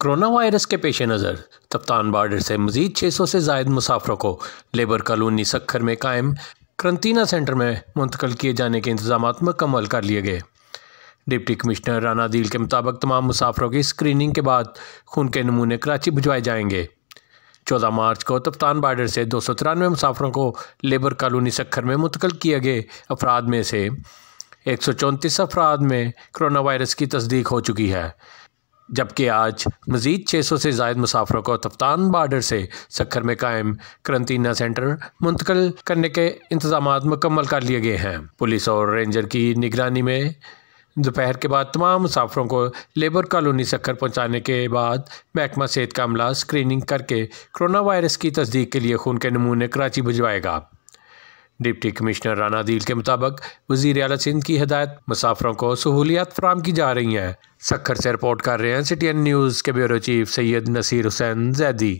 Corona virus के पेश नज़र कप्तान बॉर्डर से मज़ीद 600 से ज़ायद मुसाफरों को लेबर कॉलोनी सक्खर में कायम करंतना सेंटर में मुंतकिल किए जाने के इंतजाम मुकम्मल कर लिए गए। डिप्टी कमिश्नर राना दिल के मुताबिक तमाम मुसाफरों की स्क्रीनिंग के बाद खून के नमूने कराची भिजवाए जाएंगे। 14 मार्च को कप्तान बॉर्डर से 293 मुसाफरों को लेबर कॉलोनी सक्खर में मुंतकिल किए गए अफराद में से 134 अफराद में कोरोना वायरस की तस्दीक हो चुकी है, जबकि आज मज़ीद 600 से ज़ायद मुसाफरों को कप्तान बॉर्डर से सक्खर में कायम करंतना सेंटर मुंतकिल करने के इंतजाम मुकम्मल कर लिए गए हैं। पुलिस और रेंजर की निगरानी में दोपहर के बाद तमाम मुसाफरों को लेबर कॉलोनी सक्खर पहुंचाने के बाद महकमा सेहत का अमला स्क्रीनिंग करके कोरोना वायरस की तस्दीक के लिए खून के नमूने कराची भिजवाएगा। डिप्टी कमिश्नर राना दिल के मुताबिक वज़ीर आला सिंध की हिदायत मुसाफरों को सहूलियात फराहम की जा रही हैं। सक्खर से रिपोर्ट कर रहे हैं CTN न्यूज़ के ब्यूरो चीफ सैयद नसीर हुसैन जैदी।